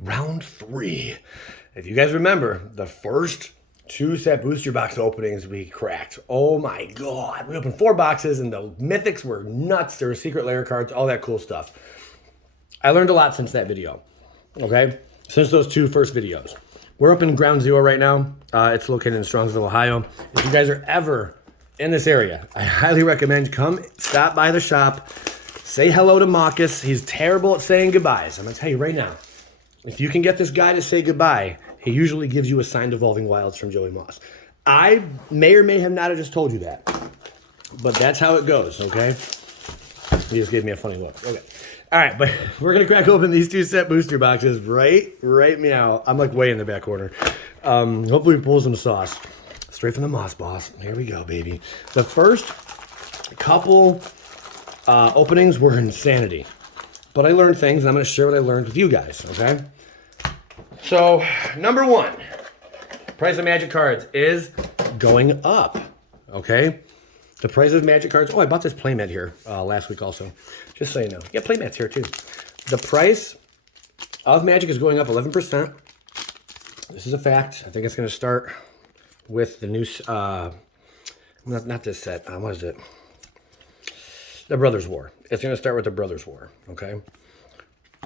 round 3. If you guys remember, the first 2 set booster box openings we cracked. Oh my God. We opened 4 boxes and the mythics were nuts. There were secret layer cards, all that cool stuff. I learned a lot since that video, okay? Since those 2 first videos. We're up in Ground Zero right now. It's located in Strongsville, Ohio. If you guys are ever in this area, I highly recommend come stop by the shop. Say hello to Marcus. He's terrible at saying goodbyes. I'm going to tell you right now, if you can get this guy to say goodbye, he usually gives you a signed Evolving Wilds from Joey Moss. I may or may have not have just told you that, but that's how it goes, okay? He just gave me a funny look. Okay. All right, but we're going to crack open these 2 set booster boxes right meow. I'm like way in the back corner. Hopefully we pull some sauce. Straight from the Moss Boss. Here we go, baby. The first couple openings were insanity. But I learned things, and I'm going to share what I learned with you guys, okay? So, number 1, price of Magic cards is going up, okay? The price of Magic cards, oh, I bought this playmat here last week also, just so you know. Yeah, playmats here too. The price of Magic is going up 11%. This is a fact. I think it's going to start with the new, not this set, what is it? The Brothers War. It's going to start with the Brothers War, okay?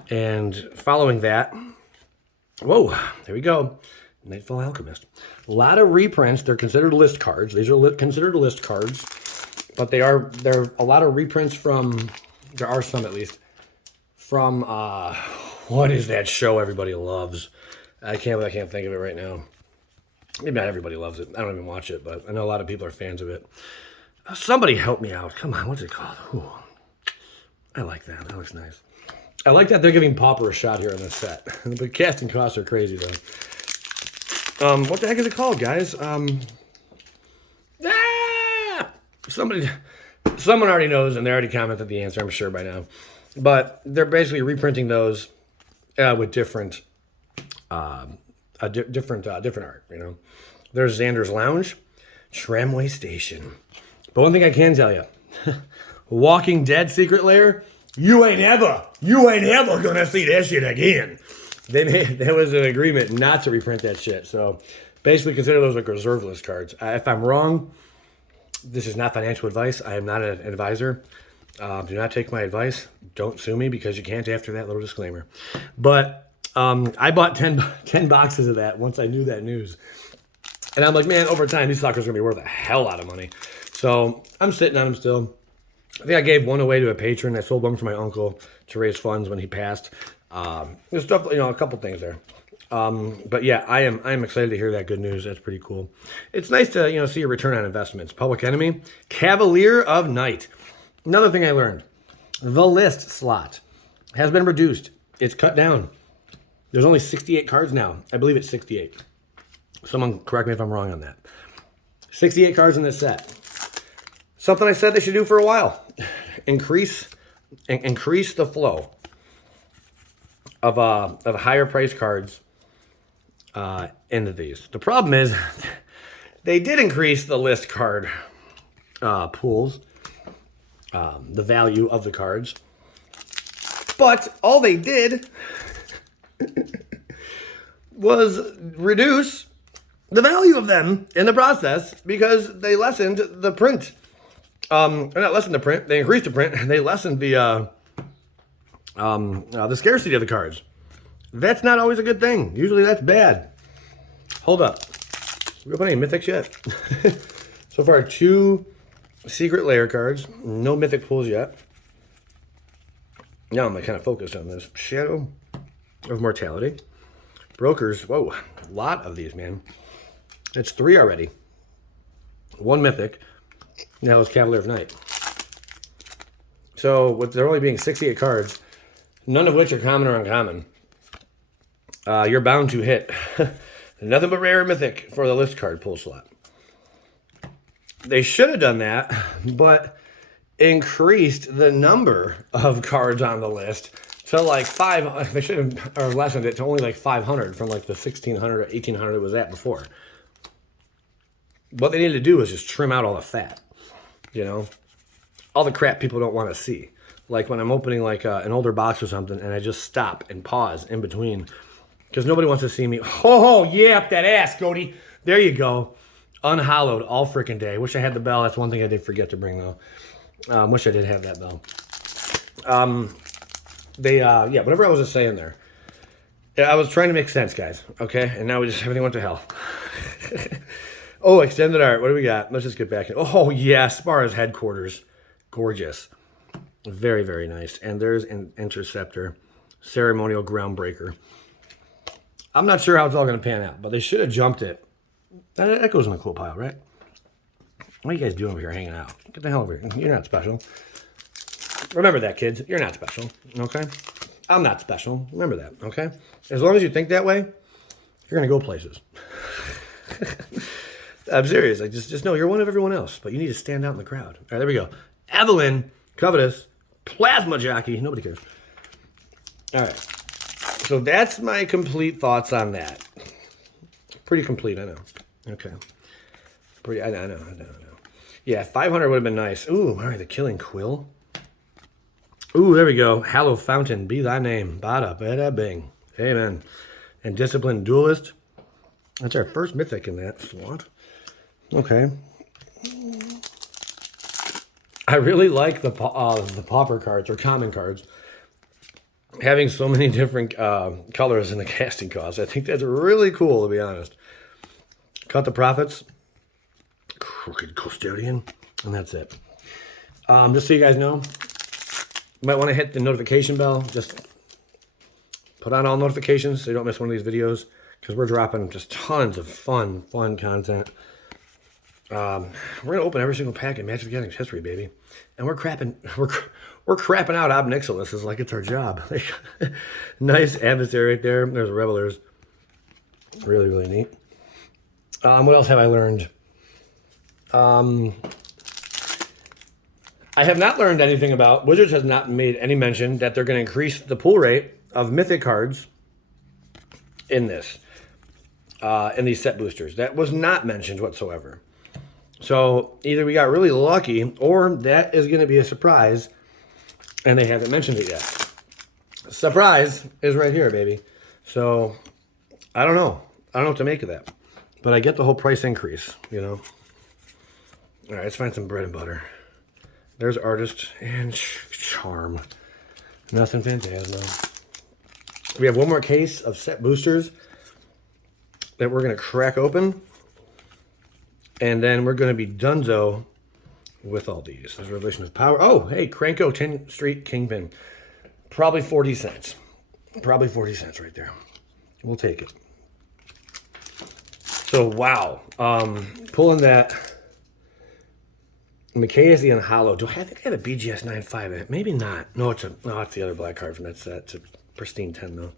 And following that, whoa, there we go. Nightfall Alchemist. A lot of reprints. They're considered list cards. These are considered list cards, but there are a lot of reprints from, there are some at least, from, what is that show everybody loves? I can't think of it right now. Maybe not everybody loves it. I don't even watch it, but I know a lot of people are fans of it. Somebody help me out. Come on, what's it called? Ooh, I like that. That looks nice. I like that they're giving Pauper a shot here on this set. The casting costs are crazy, though. What the heck is it called, guys? Someone already knows, and they already commented the answer, I'm sure, by now. But they're basically reprinting those with different art, you know. There's Xander's Lounge, Tramway Station. But one thing I can tell you, Walking Dead Secret Lair, you ain't ever gonna see that shit again. There was an agreement not to reprint that shit. So basically consider those like reserve list cards. If I'm wrong, this is not financial advice. I am not an advisor. Do not take my advice. Don't sue me because you can't after that little disclaimer. But I bought 10 boxes of that once I knew that news. And I'm like, man, over time, these suckers are going to be worth a hell lot of money. So I'm sitting on them still. I think I gave one away to a patron. I sold one for my uncle to raise funds when he passed. There's stuff, you know, a couple things there. But yeah, I am excited to hear that good news. That's pretty cool. It's nice to, you know, see a return on investments. Public Enemy, Cavalier of Night. Another thing I learned, the list slot has been reduced. It's cut down. There's only 68 cards now. I believe it's 68. Someone correct me if I'm wrong on that. 68 cards in this set. Something I said they should do for a while. Increase the flow of higher price cards into these. The problem is they did increase the list card pools, the value of the cards, but all they did was reduce the value of them in the process because they lessened the print. Not lessened the print, they increased the print, and they lessened the scarcity of the cards. That's not always a good thing. Usually that's bad. Hold up. We open any mythics yet? So far, 2 secret layer cards. No mythic pulls yet. Now I'm kind of focused on this. Shadow of Mortality. Brokers. Whoa. A lot of these, man. It's 3 already. 1 mythic. Now it's Cavalier of Night. So with there only being 68 cards, none of which are common or uncommon, you're bound to hit nothing but rare mythic for the list card pull slot. They should have done that, but increased the number of cards on the list to like 5. They should have or lessened it to only like 500 from like the 1,600 or 1,800 it was at before. What they needed to do was just trim out all the fat, you know, all the crap people don't want to see, like when I'm opening like an older box or something, and I just stop and pause in between because nobody wants to see me. Oh, yeah, that ass, Cody. There you go. Unhollowed all freaking day. Wish I had the bell. That's one thing I did forget to bring, though. Wish I did have that bell. Yeah, whatever I was just saying there. I was trying to make sense, guys, okay? And now everything went to hell. Oh, extended art. What do we got? Let's just get back in. Oh, yeah, Spara's headquarters. Gorgeous. Very, very nice. And there's an Interceptor. Ceremonial Groundbreaker. I'm not sure how it's all going to pan out, but they should have jumped it. That goes in the cool pile, right? What are you guys doing over here hanging out? Get the hell over here. You're not special. Remember that, kids. You're not special, okay? I'm not special. Remember that, okay? As long as you think that way, you're going to go places. I'm serious. Like, just know you're one of everyone else, but you need to stand out in the crowd. All right, there we go. Evelyn, Covetous, Plasma Jockey. Nobody cares. All right. So that's my complete thoughts on that. Pretty complete, I know. Okay. I know. Yeah, 500 would have been nice. Ooh, all right, the Killing Quill. Ooh, there we go. Hallow Fountain, be thy name. Bada, bada, bing. Amen. And Disciplined Duelist. That's our first mythic in that slot. Okay. I really like the pauper cards, or common cards, having so many different colors in the casting cost. I think that's really cool, to be honest. Cut the Prophets. Crooked Custodian. And that's it. Just so you guys know, you might want to hit the notification bell. Just put on all notifications so you don't miss one of these videos, because we're dropping just tons of fun content. We're gonna open every single pack in Magic the Gathering history, baby, and we're crapping out Ob Nixilis like it's our job. Nice Adversary right there. There's Revelers. Really, really neat. What else have I learned? I have not learned anything about, Wizards has not made any mention that they're going to increase the pull rate of mythic cards in this, in these set boosters. That was not mentioned whatsoever. So either we got really lucky, or that is going to be a surprise, and they haven't mentioned it yet. Surprise is right here, baby. So I don't know. I don't know what to make of that. But I get the whole price increase, you know. All right, let's find some bread and butter. There's Artist and Charm. Nothing phantasmal. We have one more case of set boosters that we're going to crack open. And then we're going to be donezo with all these. There's Revelation of Power. Oh, hey, Cranko 10th Street Kingpin. Probably 40 cents. Probably 40 cents right there. We'll take it. So, wow. Pulling that McKay the Unhallowed. I think I have a BGS 9.5 in it. Maybe not. No, it's the other black card from that set. It's a pristine 10, though.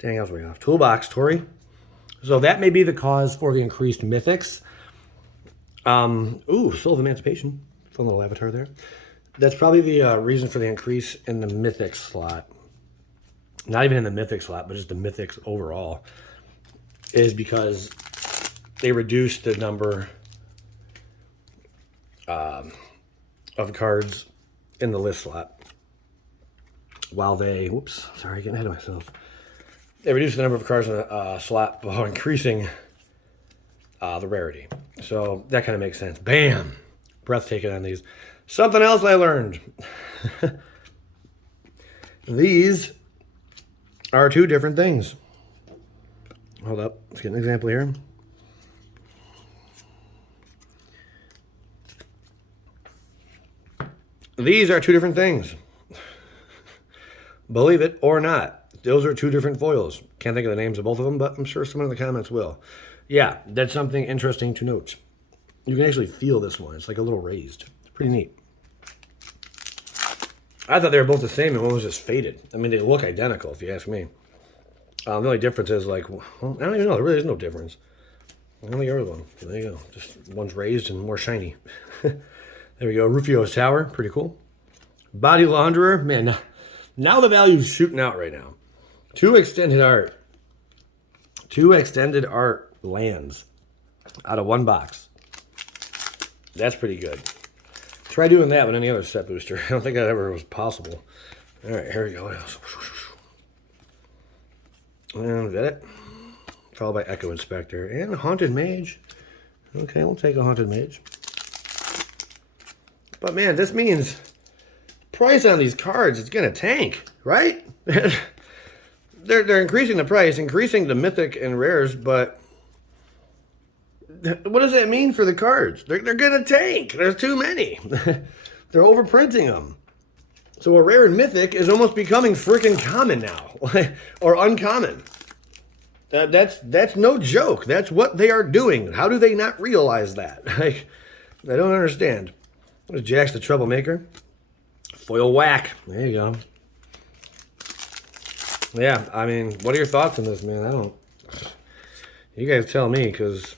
Dang, I was way off. Toolbox, Tori. So that may be the cause for the increased mythics. Ooh, Soul of Emancipation. Fun little avatar there. That's probably the reason for the increase in the mythic slot. Not even in the mythic slot, but just the mythics overall. Is because they reduced the number of cards in the list slot. While they, whoops, sorry, getting ahead of myself. They reduced the number of cards in the slot while increasing the rarity. So that kind of makes sense. Bam! Breathtaking on these. Something else I learned. These are two different things. Hold up. Let's get an example here. These are two different things. Believe it or not. Those are two different foils. Can't think of the names of both of them, but I'm sure someone in the comments will. Yeah, that's something interesting to note. You can actually feel this one. It's like a little raised. It's pretty neat. I thought they were both the same and one was just faded. I mean, they look identical if you ask me. The only difference is like, well, I don't even know. There really is no difference. Only the other one. There you go. Just one's raised and more shiny. There we go. Rufio's Tower. Pretty cool. Body Launderer. Man, now the value's shooting out right now. Two extended art lands out of one box. That's pretty good. Try doing that with any other set booster. I don't think that ever was possible. All right, here we go. And that it. Followed by Echo Inspector and Haunted Mage. Okay, we'll take a Haunted Mage. But man, this means price on these cards is gonna tank, right? they're increasing the price, increasing the mythic and rares, but what does that mean for the cards? They're gonna tank. There's too many. They're overprinting them. So a rare and mythic is almost becoming freaking common now, or uncommon. That's no joke. That's what they are doing. How do they not realize that? I don't understand. What is Jax the Troublemaker? Foil whack. There you go. Yeah, I mean, what are your thoughts on this, man? You guys tell me, because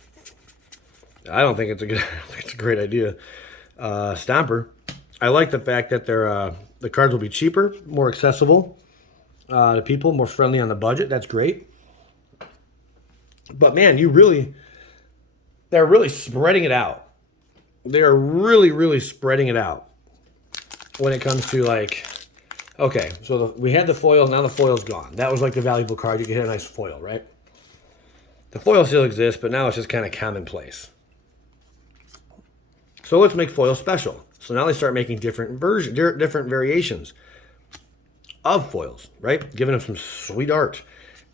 I don't think it's a great idea. Stomper. I like the fact that the cards will be cheaper, more accessible to people, more friendly on the budget. That's great. But man, they're really spreading it out. They are really, really spreading it out when it comes to like, okay, so we had the foil, now the foil's gone. That was like the valuable card. You could hit a nice foil, right? The foil still exists, but now it's just kind of commonplace. So let's make foil special. So now they start making different variations of foils, right? Giving them some sweet art,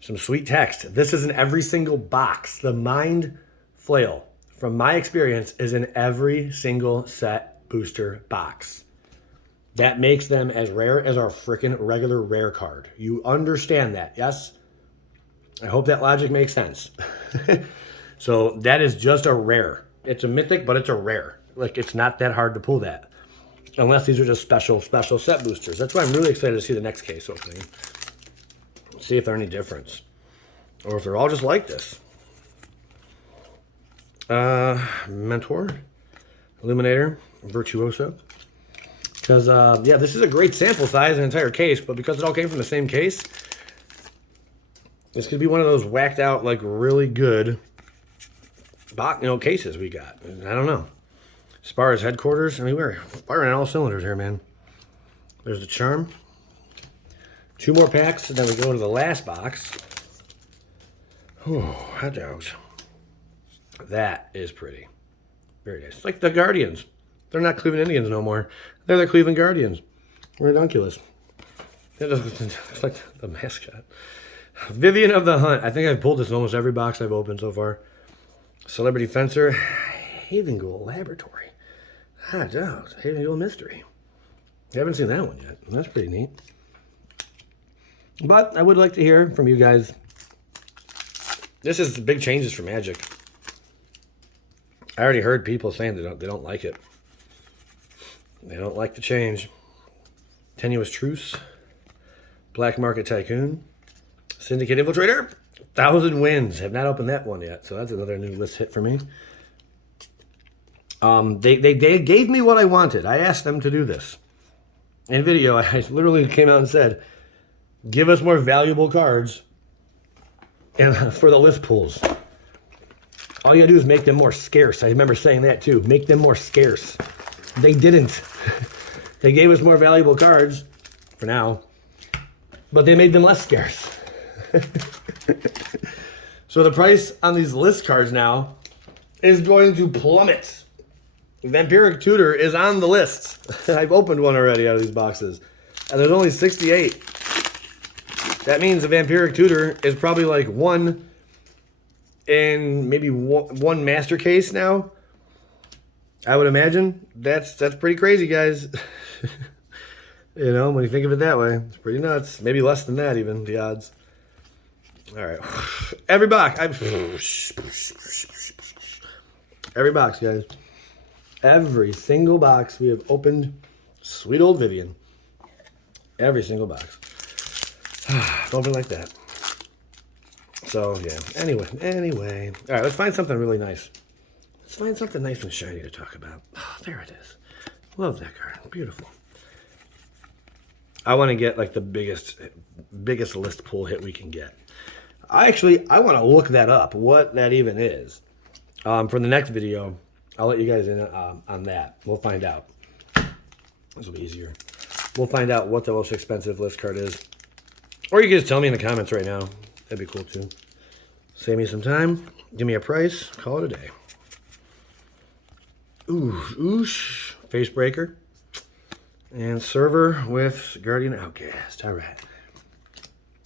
some sweet text. This is in every single box. The Mind Flail, from my experience, is in every single set booster box. That makes them as rare as our freaking regular rare card. You understand that, yes? I hope that logic makes sense. So that is just a rare. It's a mythic, but it's a rare. Like, it's not that hard to pull that. Unless these are just special set boosters. That's why I'm really excited to see the next case opening. See if there's any difference. Or if they're all just like this. Mentor. Illuminator. Virtuoso. Because, yeah, this is a great sample size, an entire case, but because it all came from the same case, this could be one of those whacked out, like, really good cases we got. I don't know. Spar's headquarters. I mean, we're firing on all cylinders here, man. There's the charm. 2 more packs, and then we go to the last box. Oh, hot dogs. That is pretty. Very nice. It's like the Guardians. They're not Cleveland Indians no more. They're the Cleveland Guardians. Redunculous. It's like the mascot. Vivian of the Hunt. I think I've pulled this in almost every box I've opened so far. Celebrity Fencer. Haven Ghoul Laboratory. Hot dogs. Haven Ghoul Mystery. I haven't seen that one yet. That's pretty neat. But I would like to hear from you guys. This is big changes for Magic. I already heard people saying they don't like it. They don't like the change. Tenuous Truce. Black Market Tycoon. Syndicate Infiltrator. 1,000 Wins. Have not opened that one yet, so that's another new list hit for me. They gave me what I wanted. I asked them to do this. In video, I literally came out and said, give us more valuable cards for the list pools. All you gotta do is make them more scarce. I remember saying that too. Make them more scarce. They didn't. They gave us more valuable cards for now, but they made them less scarce. So the price on these list cards now is going to plummet. Vampiric Tutor is on the list. I've opened one already out of these boxes, and there's only 68. That means the Vampiric Tutor is probably like one in maybe one master case now. I would imagine. That's pretty crazy, guys. You know, when you think of it that way, it's pretty nuts. Maybe less than that, even, the odds. All right. Every box. Every box, guys. Every single box we have opened. Sweet old Vivian. Every single box. Open like that. So, yeah. Anyway. All right, let's find something really nice. Let's find something nice and shiny to talk about. Oh, there it is. Love that card. Beautiful. I want to get like the biggest list pull hit we can get. I want to look that up, what that even is. For the next video, I'll let you guys in on that. We'll find out. This will be easier. We'll find out what the most expensive list card is. Or you can just tell me in the comments right now. That'd be cool too. Save me some time. Give me a price. Call it a day. Oosh. Face breaker. And server with Guardian Outcast. All right.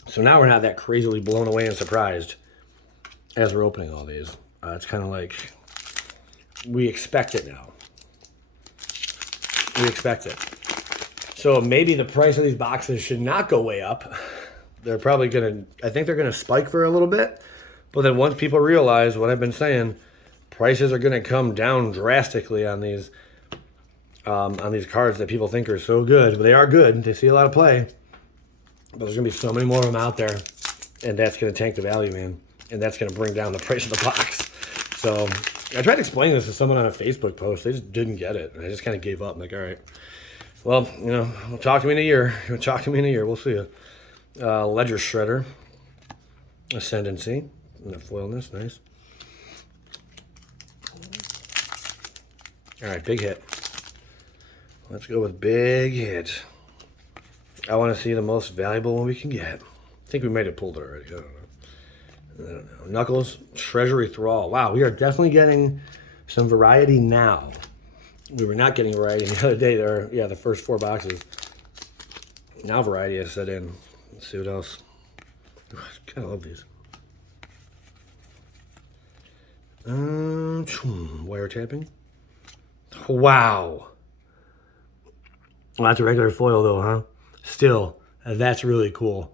So now we're not that crazily blown away and surprised as we're opening all these. It's kind of like we expect it now. We expect it. So maybe the price of these boxes should not go way up. They're probably going to, I think they're going to spike for a little bit. But then once people realize what I've been saying, prices are going to come down drastically on these cards that people think are so good. But they are good. They see a lot of play. But there's going to be so many more of them out there. And that's going to tank the value, man. And that's going to bring down the price of the box. So I tried explaining this to someone on a Facebook post. They just didn't get it. And I just kind of gave up. I'm like, all right. Well, you know, talk to me in a year. Talk to me in a year. We'll see you. Ledger Shredder. Ascendancy. And the foilness. Nice. All right, big hit. Let's go with big hit. I want to see the most valuable one we can get. I think we might have pulled it already. I don't know. Knuckles, Treasury Thrall. Wow, we are definitely getting some variety now. We were not getting variety the other day. The first 4 boxes. Now variety has set in. Let's see what else. I kind of love these. Wiretapping. Wow. Well, that's a regular foil though, huh? Still, that's really cool.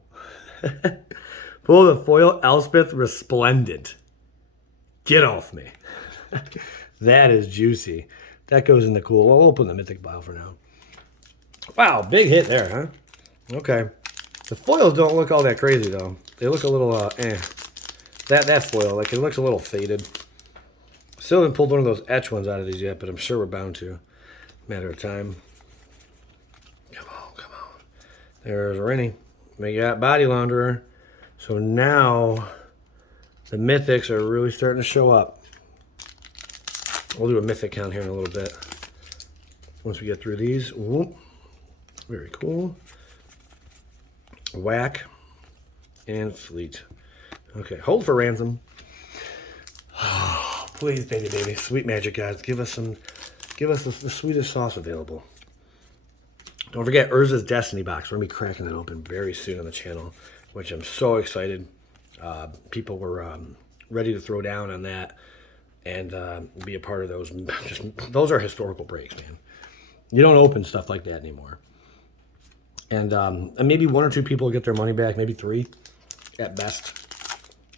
Pull the foil Elspeth Resplendent. Get off me. That is juicy. That goes in the cool. Well, we'll put in the mythic pile for now. Wow, big hit there, huh? Okay. The foils don't look all that crazy though. They look a little That foil, like it looks a little faded. Still haven't pulled one of those etch ones out of these yet, but I'm sure we're bound to. Matter of time. Come on. There's Rennie. We got Body Launderer. So now the mythics are really starting to show up. We'll do a mythic count here in a little bit. Once we get through these. Whoop. Very cool. Whack. And Fleet. Okay, hold for ransom. Oh, please, baby. Sweet magic, guys. Give us the sweetest sauce available. Don't forget Urza's Destiny box. We're going to be cracking that open very soon on the channel, which I'm so excited. People were ready to throw down on that and be a part of those. Those are historical breaks, man. You don't open stuff like that anymore. And maybe 1 or 2 people get their money back, maybe 3 at best.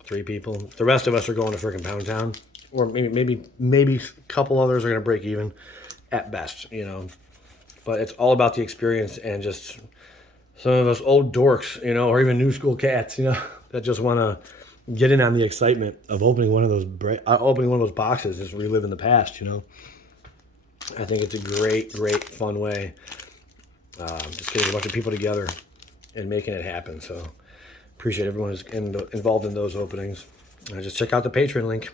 3 people. The rest of us are going to freaking Pound Town, or maybe a couple others are going to break even at best, you know. But it's all about the experience and just some of us old dorks, you know, or even new school cats, you know, that just want to get in on the excitement of opening one of those boxes, just reliving the past, you know. I think it's a great fun way. Just getting a bunch of people together and making it happen. So appreciate everyone who's involved in those openings. Just check out the Patron link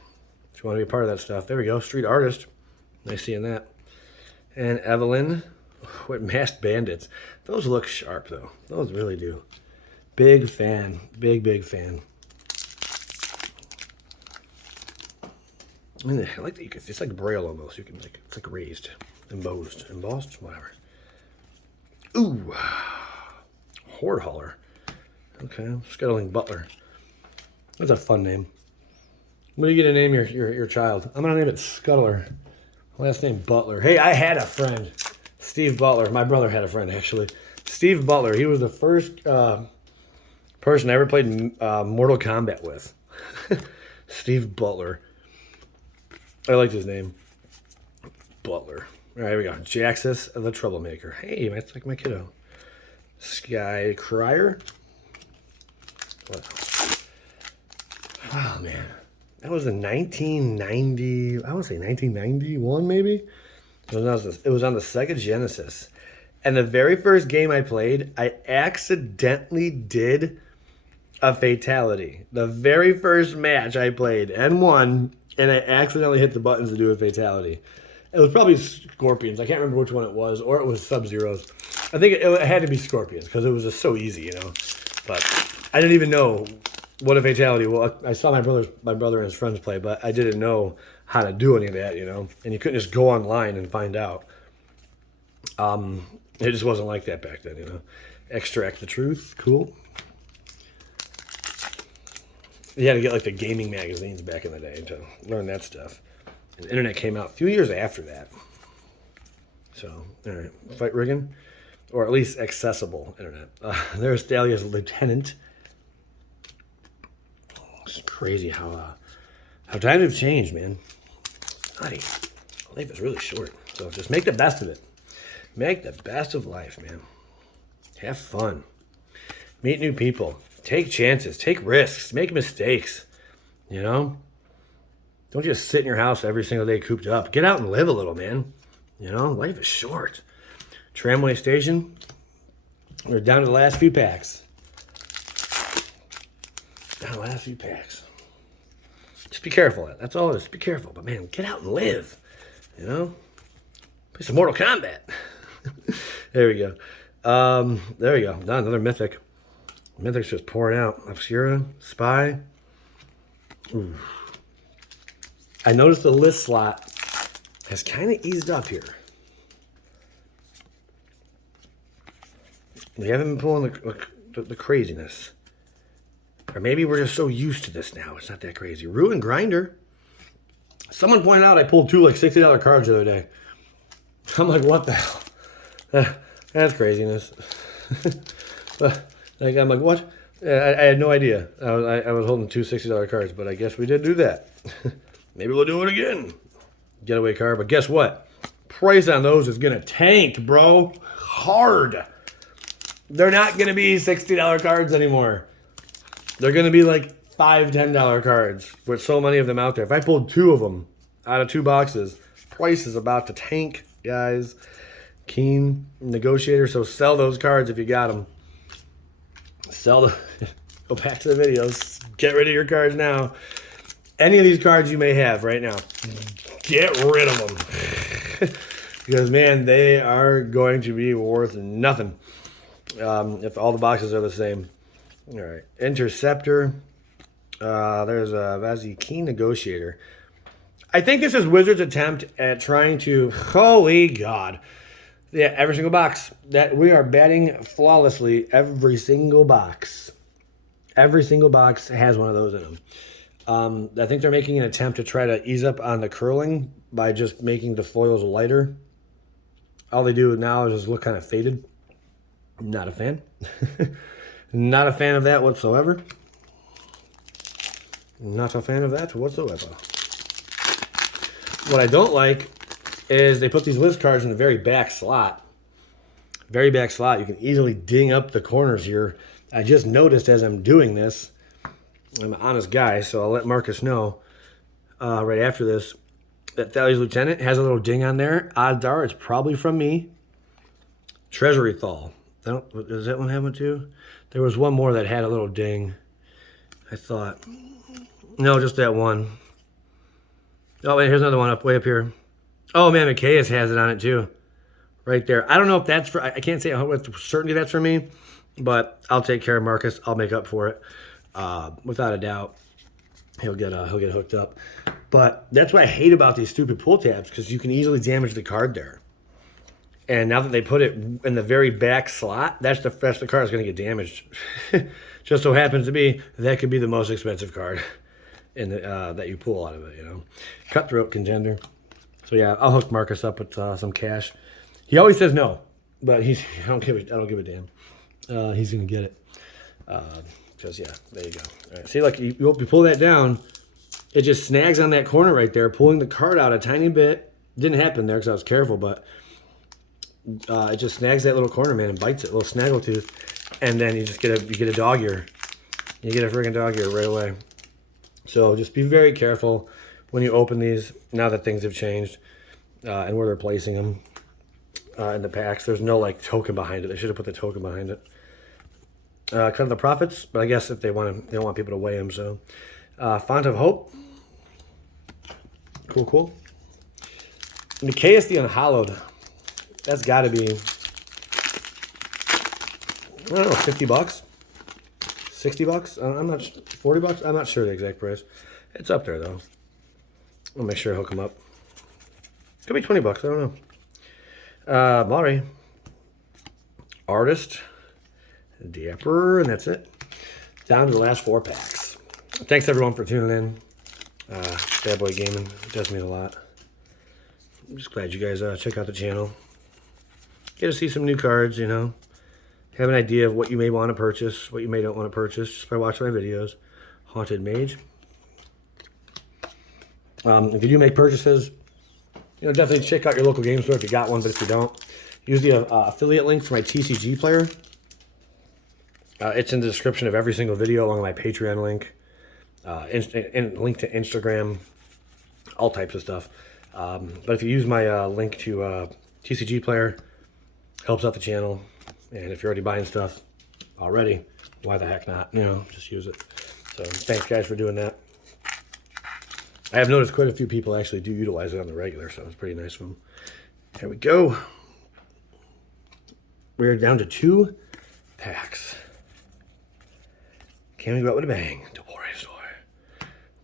if you want to be a part of that stuff. There we go. Street Artist. Nice seeing that. And Evelyn. What Masked Bandits. Those look sharp, though. Those really do. Big fan. Big fan. I like that it's like Braille almost. You can it's like raised, embossed, whatever. Ooh, Horde Hauler. Okay, Scuttling Butler. That's a fun name. What are you gonna name your child? I'm gonna name it Scuttler. Last name Butler. Hey, I had a friend, Steve Butler. My brother had a friend actually, Steve Butler. He was the first person I ever played Mortal Kombat with. Steve Butler. I liked his name. Butler. All right, here we go. Jaxus the Troublemaker. Hey, that's like my kiddo. Sky Crier. What? Oh, man. That was in 1990. I want to say 1991, maybe? It was on the Sega Genesis. And the very first game I played, I accidentally did a fatality. The very first match I played and won, and I accidentally hit the buttons to do a fatality. It was probably Scorpions. I can't remember which one it was, or it was Sub-Zeros. I think it had to be Scorpions because it was just so easy, you know. But I didn't even know what a fatality was. I saw my brother and his friends play, but I didn't know how to do any of that, you know. And you couldn't just go online and find out. It just wasn't like that back then, you know. Extract the truth, cool. You had to get like the gaming magazines back in the day to learn that stuff. And the internet came out a few years after that. So, all right, fight rigging, or at least accessible internet. There's Thalia's lieutenant. It's crazy how times have changed, man. Buddy, life is really short. So just make the best of it. Make the best of life, man. Have fun. Meet new people. Take chances. Take risks. Make mistakes. You know? Don't just sit in your house every single day cooped up. Get out and live a little, man. You know? Life is short. Tramway station. We're down to the last few packs. Down to the last few packs. Just be careful. That's all it is. Be careful. But, man, get out and live. You know? Play some Mortal Kombat. There we go. There we go. Done. Another Mythic. Mythic's just pouring out. Obscura. Spy. Ooh. I noticed the list slot has kind of eased up here. We haven't been pulling the craziness. Or maybe we're just so used to this now. It's not that crazy. Ruin Grinder. Someone pointed out I pulled two like $60 cards the other day. I'm like, what the hell? That's craziness. Like, I'm like, what? I had no idea. I was holding two $60 cards, but I guess we did do that. Maybe we'll do it again. Getaway card, but guess what? Price on those is going to tank, bro. Hard. They're not going to be $60 cards anymore. They're going to be like $5, $10 cards with so many of them out there. If I pulled two of them out of two boxes, price is about to tank, guys. Keen negotiator, so sell those cards if you got them. Sell the... Go back to the videos. Get rid of your cards now. Any of these cards you may have right now, get rid of them. Because, man, they are going to be worth nothing if all the boxes are the same. All right. Interceptor. There's a Vazi Keen Negotiator. I think this is Wizards' attempt at trying to... Holy God. Yeah, every single box. That we are batting flawlessly. Every single box. Every single box has one of those in them. I think they're making an attempt to try to ease up on the curling by just making the foils lighter. All they do now is just look kind of faded. Not a fan. Not a fan of that whatsoever. Not a fan of that whatsoever. What I don't like is they put these list cards in the very back slot. Very back slot. You can easily ding up the corners here. I just noticed as I'm doing this, I'm an honest guy, so I'll let Marcus know right after this that Thalia's Lieutenant has a little ding on there. Odds are it's probably from me. Treasury Thal. Does that one have one too? There was one more that had a little ding. I thought. No, just that one. Oh, wait, here's another one way up here. Oh, man, McKay's has it on it too. Right there. I don't know if that's for... I can't say with certainty that's for me, but I'll take care of Marcus. I'll make up for it. Without a doubt, he'll get hooked up. But that's what I hate about these stupid pull tabs, because you can easily damage the card there. And now that they put it in the very back slot, that's the card that's going to get damaged. Just so happens to be that could be the most expensive card in the, that you pull out of it. You know, Cutthroat Contender. So yeah, I'll hook Marcus up with some cash. He always says no, but I don't give a damn. He's going to get it. Because, yeah, there you go. All right, see, like, you pull that down, it just snags on that corner right there, pulling the card out a tiny bit. Didn't happen there because I was careful, but it just snags that little corner, man, and bites it, a little snaggletooth. And then you just get a dog ear. You get a freaking dog ear right away. So just be very careful when you open these, now that things have changed, and where they're placing them in the packs. There's no, like, token behind it. They should have put the token behind it. Cut of the Prophets, but I guess if they don't want people to weigh them, so. Font of Hope. Cool. And the KSD Unhallowed, that's got to be, I don't know, 50 bucks? 60 bucks? I'm not, 40 bucks? I'm not sure the exact price. It's up there though. I'll make sure I hook them up. Could be 20 bucks, I don't know. Mari. Artist. Dapper, and that's it. Down to the last 4 packs. Thanks everyone for tuning in. Bad Boy Gaming does mean a lot. I'm just glad you guys check out the channel. Get to see some new cards, you know. Have an idea of what you may want to purchase, what you may not want to purchase just by watching my videos. Haunted Mage. If you do make purchases, you know, definitely check out your local game store if you got one, but if you don't, use the affiliate link for my TCG player. It's in the description of every single video along with my Patreon link, and link to Instagram, all types of stuff. But if you use my link to TCG player, helps out the channel. And if you're already buying stuff already, why the heck not? You know, just use it. So thanks guys for doing that. I have noticed quite a few people actually do utilize it on the regular, so it's pretty nice of them. Here we go. We're down to 2 packs. Can we go out with a bang? Double store.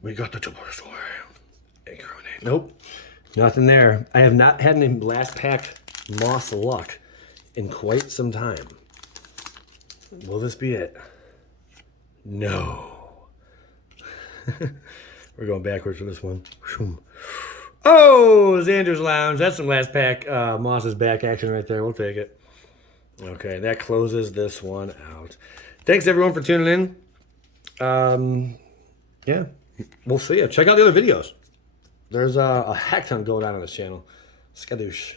We got the double store. Nope. Nothing there. I have not had any last pack Moss luck in quite some time. Will this be it? No. We're going backwards for this one. Oh, Xander's Lounge. That's some last pack Moss's back action right there. We'll take it. Okay, that closes this one out. Thanks everyone for tuning in. Yeah, we'll see you. Check out the other videos. There's a heck ton going on this channel. Skadoosh.